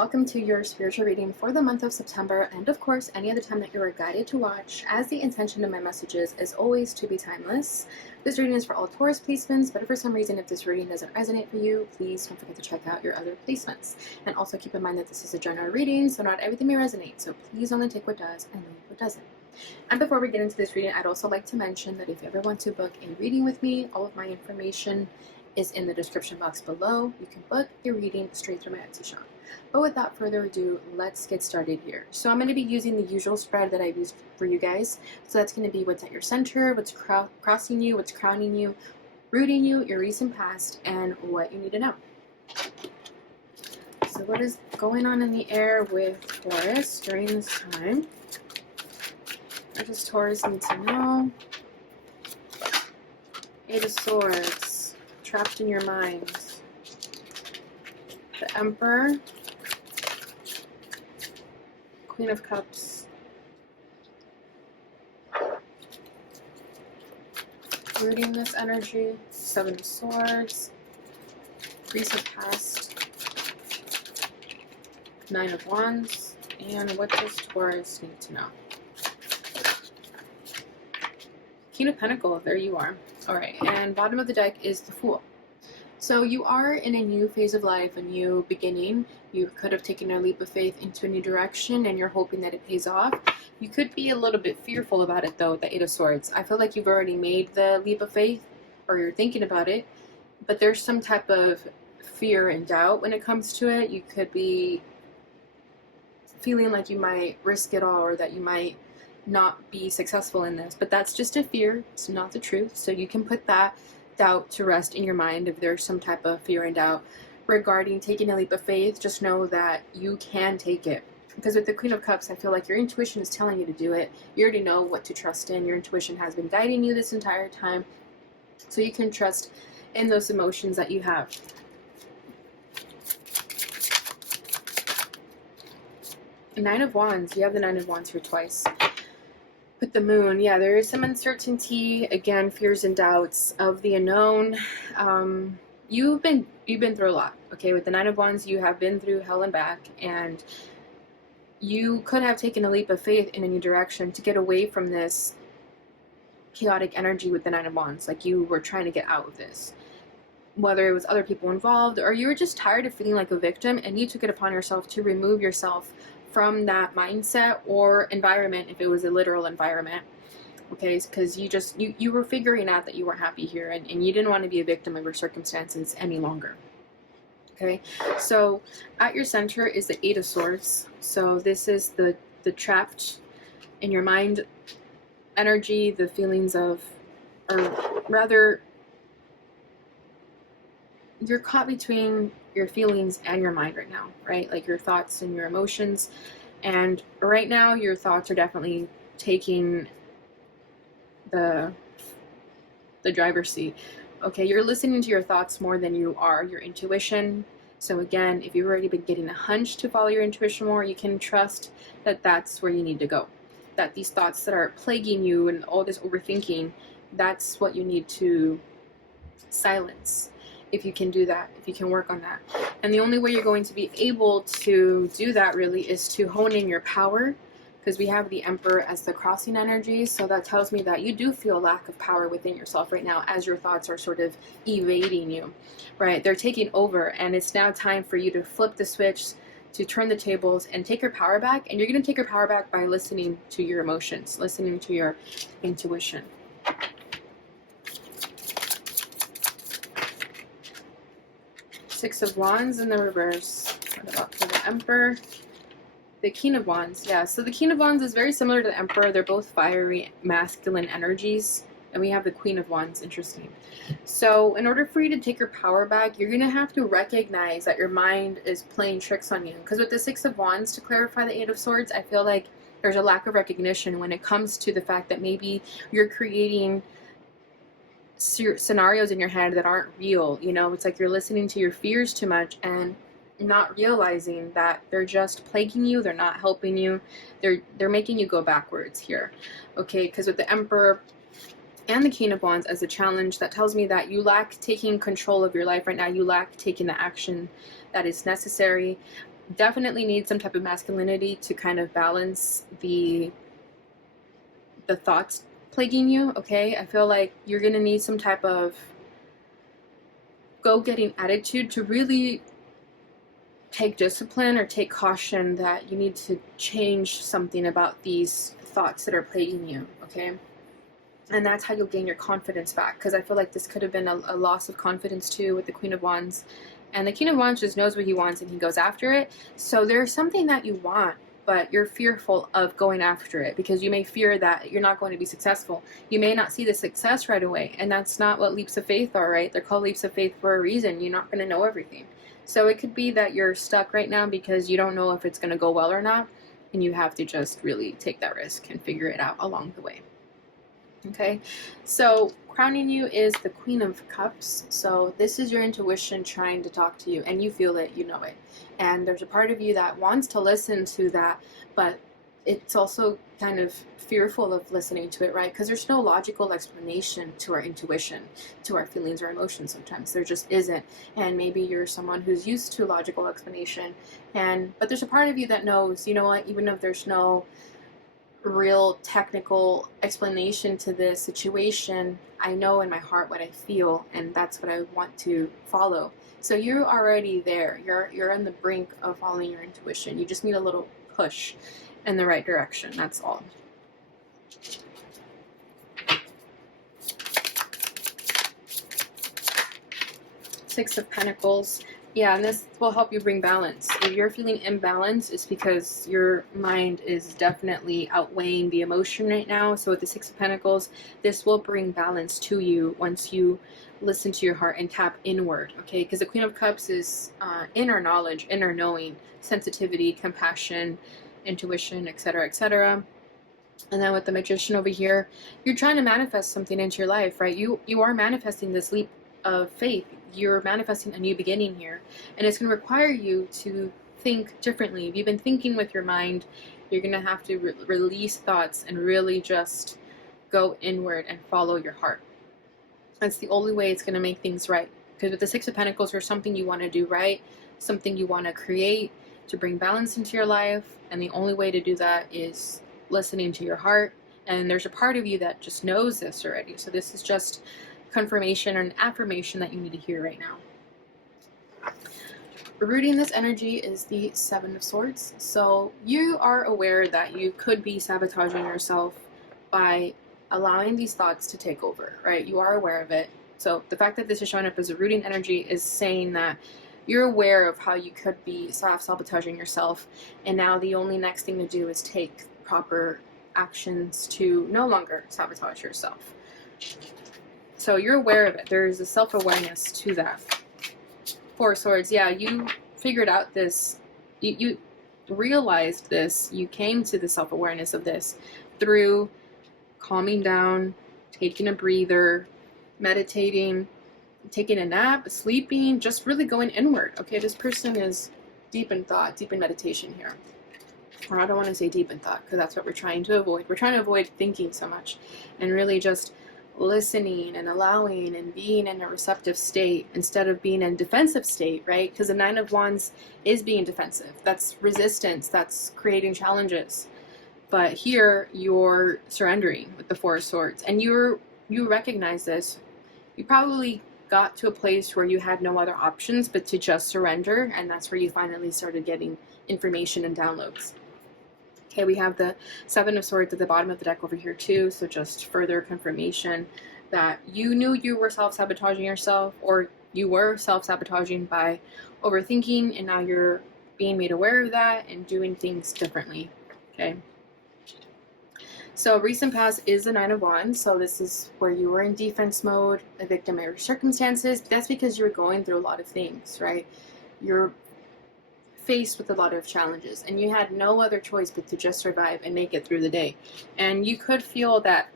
welcome to your spiritual reading for the month of September, and of course any other time that you are guided to watch, as the intention of my messages is always to be timeless. This reading is for all Taurus placements, but if for some reason if this reading doesn't resonate for you, please don't forget to check out your other placements. And also keep in mind that this is a general reading, so not everything may resonate, so please only take what does and leave what doesn't. And before we get into this reading, I'd also like to mention that if you ever want to book a reading with me, all of my information is in the description box below. You can book your reading straight through my Etsy shop. But without further ado, let's get started here. So I'm going to be using the usual spread that I've used for you guys. So that's going to be what's at your center, what's crossing you, what's crowning you, rooting you, your recent past, and what you need to know. So what is going on in the air with Taurus during this time? What does Taurus need to know? Eight of Swords, trapped in your mind. The Emperor, Queen of Cups, rooting this energy, Seven of Swords, recent past, Nine of Wands, and what does Taurus need to know? King of Pentacles, there you are. Alright, and bottom of the deck is the Fool. So you are in a new phase of life, a new beginning. You could have taken a leap of faith into a new direction and you're hoping that it pays off. You could be a little bit fearful about it though, the Eight of Swords. I feel like you've already made the leap of faith, or you're thinking about it, but there's some type of fear and doubt when it comes to it. You could be feeling like you might risk it all, or that you might not be successful in this, but that's just a fear. It's not the truth. So you can put that doubt to rest in your mind. If there's some type of fear and doubt regarding taking a leap of faith, just know that you can take it. Because with the Queen of Cups, I feel like your intuition is telling you to do it. You already know what to trust in. Your intuition has been guiding you this entire time, so you can trust in those emotions that you have. The Nine of Wands, you have the Nine of Wands here twice. With the Moon, yeah, there is some uncertainty, again, fears and doubts of the unknown. You've been through a lot, okay? With the Nine of Wands, you have been through hell and back, and you could have taken a leap of faith in a new direction to get away from this chaotic energy with the Nine of Wands. Like you were trying to get out of this. Whether it was other people involved, or you were just tired of feeling like a victim, and you took it upon yourself to remove yourself from that mindset or environment, if it was a literal environment, okay? Because you were figuring out that you weren't happy here, and you didn't want to be a victim of your circumstances any longer, okay? So at your center is the Eight of Swords. So this is the trapped in your mind energy, the feelings of, or rather, you're caught between your feelings and your mind right now, right? Like your thoughts and your emotions. And right now your thoughts are definitely taking the driver's seat. Okay, you're listening to your thoughts more than you are your intuition. So again, if you've already been getting a hunch to follow your intuition more, you can trust that that's where you need to go. That these thoughts that are plaguing you and all this overthinking, that's what you need to silence. If you can do that, if you can work on that. And the only way you're going to be able to do that really is to hone in your power, because we have the Emperor as the crossing energy. So that tells me that you do feel a lack of power within yourself right now, as your thoughts are sort of evading you, right? They're taking over, and it's now time for you to flip the switch, to turn the tables and take your power back. And you're going to take your power back by listening to your emotions, listening to your intuition. Six of Wands in the reverse. What about for the Emperor? The King of Wands. Yeah, so the King of Wands is very similar to the Emperor. They're both fiery, masculine energies. And we have the Queen of Wands. Interesting. So in order for you to take your power back, you're going to have to recognize that your mind is playing tricks on you. Because with the Six of Wands, to clarify the Eight of Swords, I feel like there's a lack of recognition when it comes to the fact that maybe you're creating scenarios in your head that aren't real. You know, it's like you're listening to your fears too much and not realizing that they're just plaguing you. They're not helping you. They're making you go backwards here, okay? Because with the Emperor and the King of Wands as a challenge, that tells me that you lack taking control of your life right now. You lack taking the action that is necessary. definitely need some type of masculinity to kind of balance the thoughts plaguing you, okay? I feel like you're gonna need some type of go-getting attitude to really take discipline or take caution that you need to change something about these thoughts that are plaguing you, okay? And that's how you'll gain your confidence back, because I feel like this could have been a loss of confidence too with the Queen of Wands. And the King of Wands just knows what he wants and he goes after it. So there's something that you want, but you're fearful of going after it because you may fear that you're not going to be successful. You may not see the success right away, and that's not what leaps of faith are, right? They're called leaps of faith for a reason. You're not going to know everything. So it could be that you're stuck right now because you don't know if it's going to go well or not, and you have to just really take that risk and figure it out along the way. Okay, so crowning you is the Queen of Cups. So this is your intuition trying to talk to you, and you feel it, you know it. And there's a part of you that wants to listen to that, but it's also kind of fearful of listening to it, right? Because there's no logical explanation to our intuition, to our feelings or emotions sometimes. There just isn't. And maybe you're someone who's used to logical explanation, but there's a part of you that knows, you know what, even if there's no real technical explanation to this situation, I know in my heart what I feel, and that's what I want to follow. So you're already there. You're on the brink of following your intuition. You just need a little push in the right direction. That's all. Six of Pentacles. Yeah, and this will help you bring balance. If you're feeling imbalanced, it's because your mind is definitely outweighing the emotion right now. So with the Six of Pentacles, this will bring balance to you once you listen to your heart and tap inward, okay? Because the Queen of Cups is inner knowledge, inner knowing, sensitivity, compassion, intuition, etc., etc. And then with the Magician over here, you're trying to manifest something into your life, right? You are manifesting this leap of faith. You're manifesting a new beginning here, and it's going to require you to think differently. If you've been thinking with your mind, you're going to have to release thoughts and really just go inward and follow your heart. That's the only way it's going to make things right. Because with the Six of Pentacles, there's something you want to do right, something you want to create to bring balance into your life, and the only way to do that is listening to your heart. And there's a part of you that just knows this already. So this is just confirmation or an affirmation that you need to hear right now. Rooting this energy is the Seven of Swords. So you are aware that you could be sabotaging yourself by allowing these thoughts to take over, right? You are aware of it. So the fact that this is showing up as a rooting energy is saying that you're aware of how you could be sabotaging yourself, and now the only next thing to do is take proper actions to no longer sabotage yourself. So you're aware of it. There's a self-awareness to that. Four of Swords. Yeah, you figured out this. You realized this. You came to the self-awareness of this through calming down, taking a breather, meditating, taking a nap, sleeping, just really going inward. Okay, this person is deep in thought, deep in meditation here. Or I don't want to say deep in thought, because that's what we're trying to avoid. We're trying to avoid thinking so much and really just listening and allowing and being in a receptive state instead of being in a defensive state, right? Because the Nine of Wands is being defensive. That's resistance. That's creating challenges. But here you're surrendering with the Four of Swords, and you recognize this. You probably got to a place where you had no other options but to just surrender, and that's where you finally started getting information and downloads. Okay, we have the Seven of Swords at the bottom of the deck over here too, so just further confirmation that you knew you were self-sabotaging yourself, or you were self-sabotaging by overthinking, and now you're being made aware of that and doing things differently. Okay. So recent past is the Nine of Wands, so this is where you were in defense mode, a victim of your circumstances. That's because you were going through a lot of things, right? You're faced with a lot of challenges, and you had no other choice but to just survive and make it through the day. And you could feel that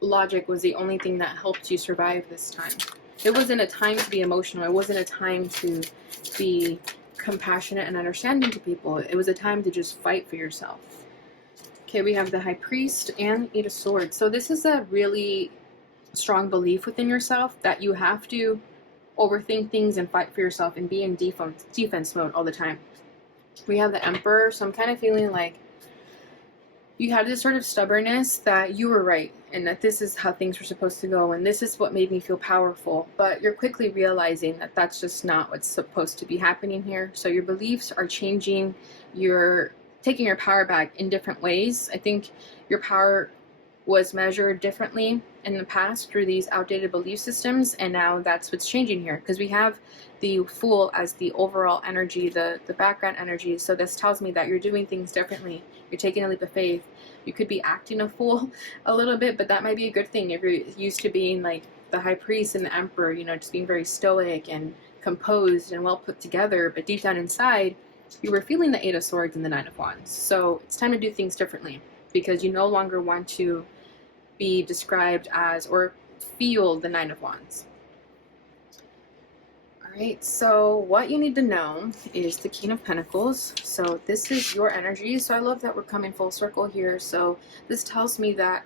logic was the only thing that helped you survive this time. It wasn't a time to be emotional. It wasn't a time to be compassionate and understanding to people. It was a time to just fight for yourself. Okay, we have the High Priest and Eight of Swords. So this is a really strong belief within yourself that you have to overthink things and fight for yourself and be in defense mode all the time. We have the Emperor, so I'm kind of feeling like you had this sort of stubbornness that you were right and that this is how things were supposed to go and this is what made me feel powerful, but you're quickly realizing that that's just not what's supposed to be happening here. So your beliefs are changing. You're taking your power back in different ways. I think your power was measured differently in the past through these outdated belief systems, and now that's what's changing here, because we have the Fool as the overall energy, the background energy. So this tells me that you're doing things differently. You're taking a leap of faith. You could be acting a fool a little bit, but that might be a good thing if you're used to being like the High Priest and the Emperor, you know, just being very stoic and composed and well put together, but deep down inside you were feeling the Eight of Swords and the Nine of Wands. So it's time to do things differently, because you no longer want to be described as or feel the Nine of Wands. Alright, so what you need to know is the King of Pentacles. So this is your energy. So I love that we're coming full circle here. So this tells me that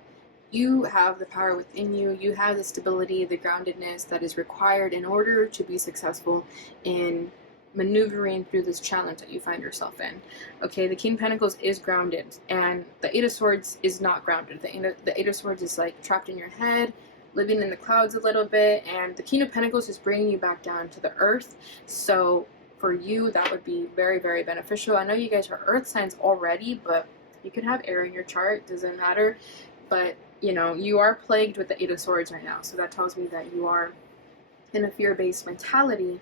you have the power within you. You have the stability, the groundedness that is required in order to be successful in maneuvering through this challenge that you find yourself in. Okay, the King of Pentacles is grounded, and the Eight of Swords is not grounded. The Eight of Swords is like trapped in your head, living in the clouds a little bit, and the King of Pentacles is bringing you back down to the earth. So for you, that would be very, very beneficial. I know you guys are earth signs already, but you could have air in your chart, doesn't matter. But you know, you are plagued with the Eight of Swords right now, so that tells me that you are in a fear-based mentality.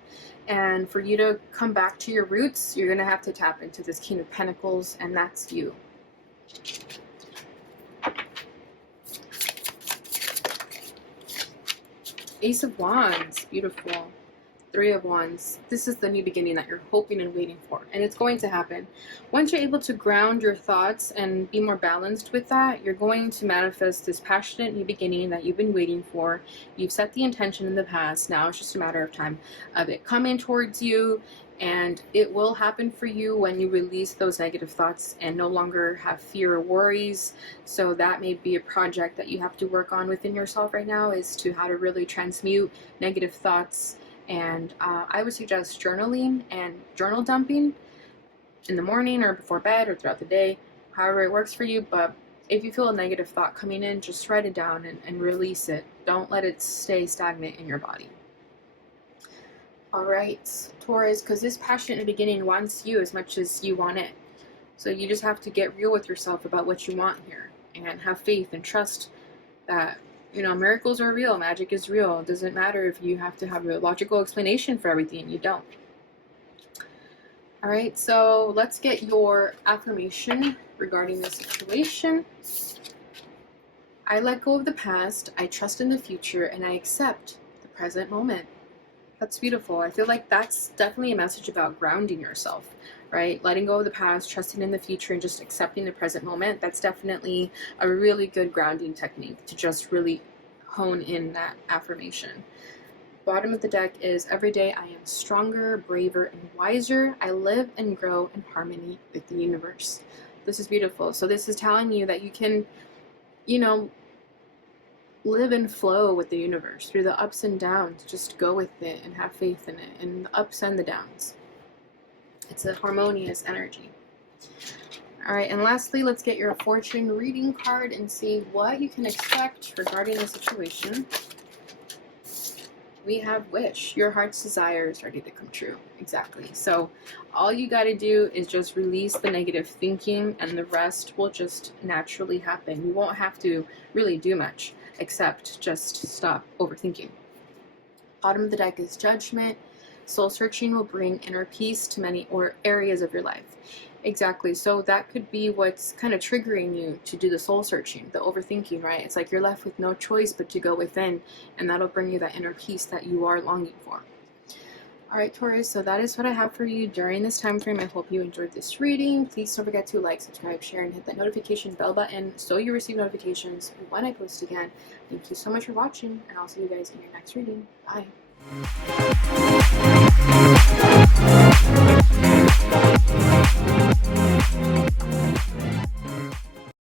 And for you to come back to your roots, you're going to have to tap into this King of Pentacles, and that's you. Ace of Wands, beautiful. Three of Wands. This is the new beginning that you're hoping and waiting for, and it's going to happen. Once you're able to ground your thoughts and be more balanced with that, you're going to manifest this passionate new beginning that you've been waiting for. You've set the intention in the past. Now it's just a matter of time of it coming towards you, and it will happen for you when you release those negative thoughts and no longer have fear or worries. So that may be a project that you have to work on within yourself right now, is to how to really transmute negative thoughts. And I would suggest journaling and journal dumping in the morning or before bed or throughout the day, however it works for you. But if you feel a negative thought coming in, just write it down and release it. Don't let it stay stagnant in your body. All right, Taurus, because this passionate beginning wants you as much as you want it. So you just have to get real with yourself about what you want here and have faith and trust that, you know, miracles are real, magic is real. It doesn't matter if you have to have a logical explanation for everything. You don't. All right, so let's get your affirmation regarding the situation. I let go of the past, I trust in the future, and I accept the present moment. That's beautiful. I feel like that's definitely a message about grounding yourself, right? Letting go of the past, trusting in the future, and just accepting the present moment. That's definitely a really good grounding technique to just really hone in that affirmation. Bottom of the deck is, every day I am stronger, braver, and wiser. I live and grow in harmony with the universe. This is beautiful. So this is telling you that you can, you know, live and flow with the universe through the ups and downs. Just go with it and have faith in it, and the ups and the downs. It's a harmonious energy. All right, and lastly, let's get your fortune reading card and see what you can expect regarding the situation. We have wish. Your heart's desire is ready to come true. Exactly. So all you got to do is just release the negative thinking, and the rest will just naturally happen. You won't have to really do much except just stop overthinking. Bottom of the deck is judgment. Soul searching will bring inner peace to many areas of your life. Exactly. So that could be what's kind of triggering you to do the soul searching, the overthinking, right? It's like you're left with no choice but to go within, and that'll bring you that inner peace that you are longing for. All right, Taurus, so that is what I have for you during this time frame. I hope you enjoyed this reading. Please don't forget to like, subscribe, share, and hit that notification bell button so you receive notifications when I post again. Thank you so much for watching, and I'll see you guys in your next reading. Bye.